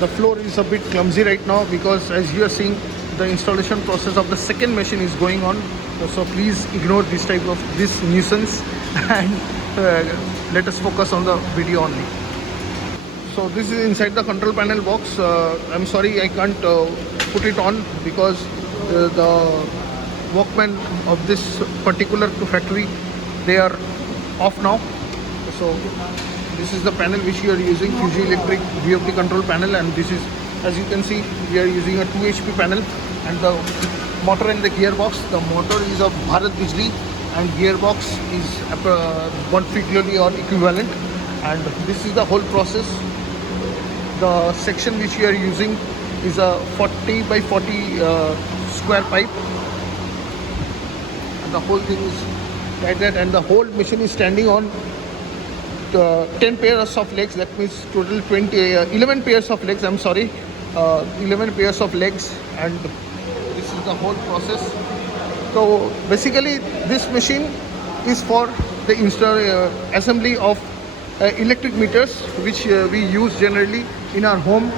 The floor is a bit clumsy right now because as you are seeing, the installation process of the second machine is going on. So please ignore this nuisance and let us focus on the video only. So this is inside the control panel box. I'm sorry I can't put it on because the workmen of this particular factory, they are off now. So this is the panel which you are using, Fuji Electric VFD control panel, and this is, as you can see, we are using a 2 HP panel, and the motor and the gearbox. The motor is of Bharat Bijlee and gearbox is particularly or equivalent, and this is the whole process. The section which we are using is a 40 by 40 square pipe, and the whole thing is like that, and the whole machine is standing on 10 pairs of legs. That means total 11 pairs of legs, I'm sorry, 11 pairs of legs, and this is the whole process. So basically this machine is for the assembly of electric meters which we use generally in our home.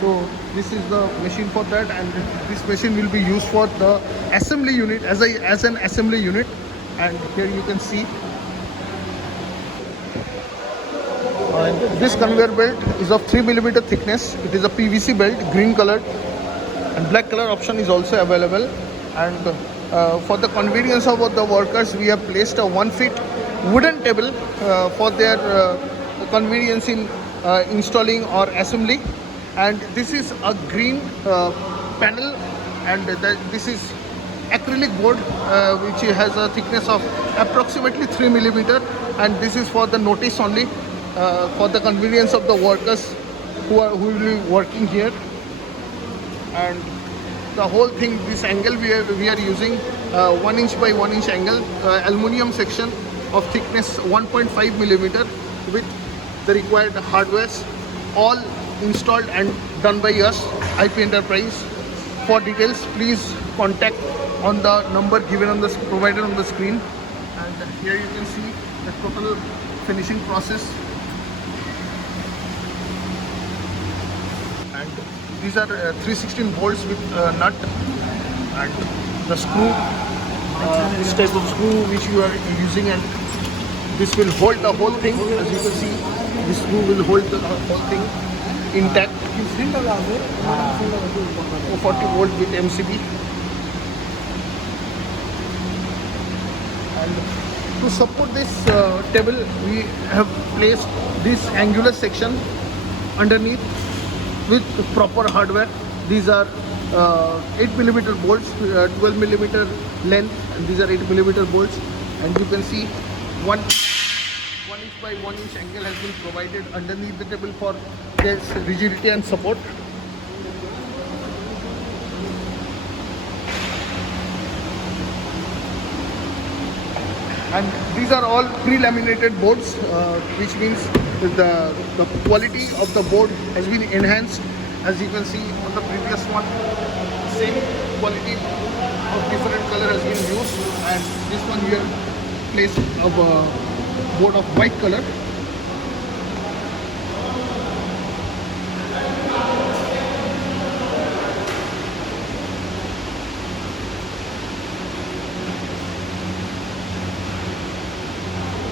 So this is the machine for that, and this machine will be used for the assembly unit as an assembly unit. And here you can see this conveyor belt is of 3mm thickness. It is a PVC belt, green colored, and black color option is also available. And for the convenience of the workers, we have placed a 1 feet wooden table for their convenience in installing or assembly. And this is a green panel, and this is acrylic board which has a thickness of approximately 3mm, and this is for the notice only, for the convenience of the workers who will be working here. And the whole thing, this angle we are using 1 inch by 1 inch angle, aluminum section of thickness 1.5mm with the required hardwares, all installed and done by us, IP Enterprise. For details, please contact on the number given on the provided on the screen. And here you can see the total finishing process. And these are 316 bolts with nut, and the screw, this type of screw which you are using, and this will hold the whole thing. As you can see, this screw will hold the whole thing intact. 40 volt with MCB. And to support this table, we have placed this angular section underneath with proper hardware. These are 8mm bolts, 12mm length, and these are 8mm bolts. And you can see 1 inch by 1 inch angle has been provided underneath the table for their rigidity and support. And these are all pre-laminated boards, which means the quality of the board has been enhanced. As you can see on the previous one, same quality of different color has been used, and this one we have placed a board of white color.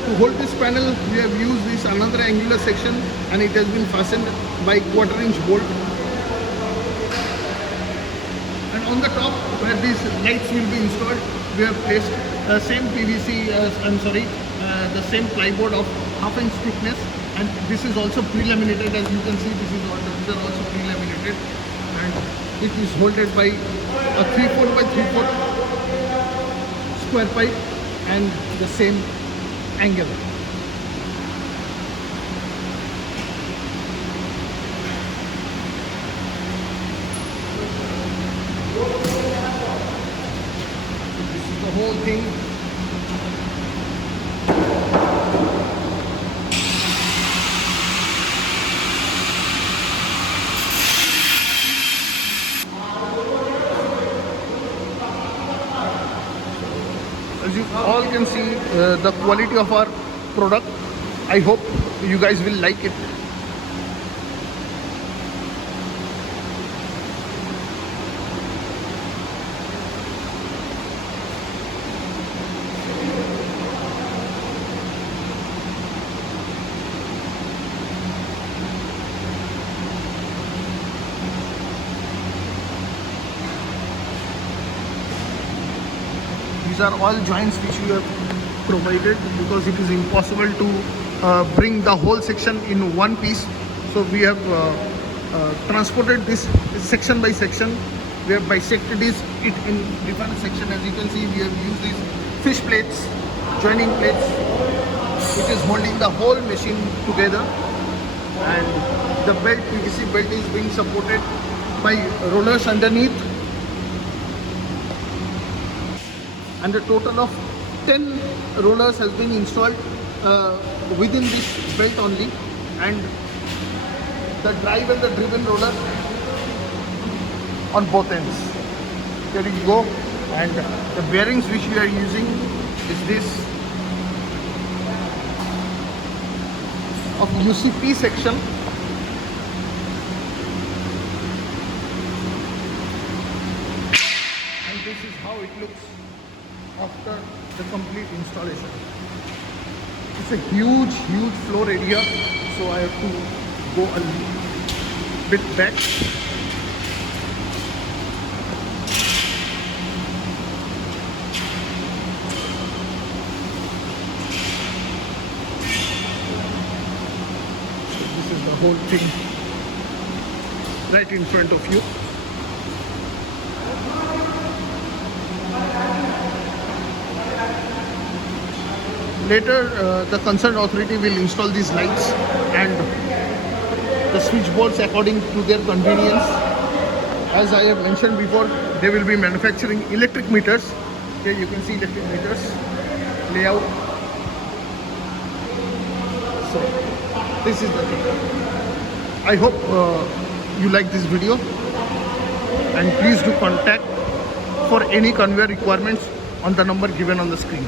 To hold this panel, we have used this another angular section, and it has been fastened by 1/4 inch bolt. And on the top, where these lights will be installed, we have placed the same PVC, the same plyboard of 1/2 inch thickness, and this is also pre-laminated. As you can see, these are also pre-laminated, and it is holded by a 3/4 by 3/4 square pipe and the same angle. This is the whole thing. As you all can see, the quality of our product. I hope you guys will like it. These are all joints which we have provided because it is impossible to bring the whole section in one piece. So we have transported this section by section. We have bisected it in different sections. As you can see, we have used these fish plates, joining plates, which is holding the whole machine together. And the belt, PVC belt, is being supported by rollers underneath. And a total of 10 rollers has been installed within this belt only, and the drive and the driven roller on both ends. There you go. And the bearings which we are using is this of UCP section. And this is how it looks after the complete installation. It's a huge floor area, so I have to go a bit back. This is the whole thing right in front of you. Later, the concerned authority will install these lights and the switchboards according to their convenience. As I have mentioned before, they will be manufacturing electric meters. Here you can see electric meters layout. So this is the thing. I hope you like this video, and please do contact for any conveyor requirements on the number given on the screen.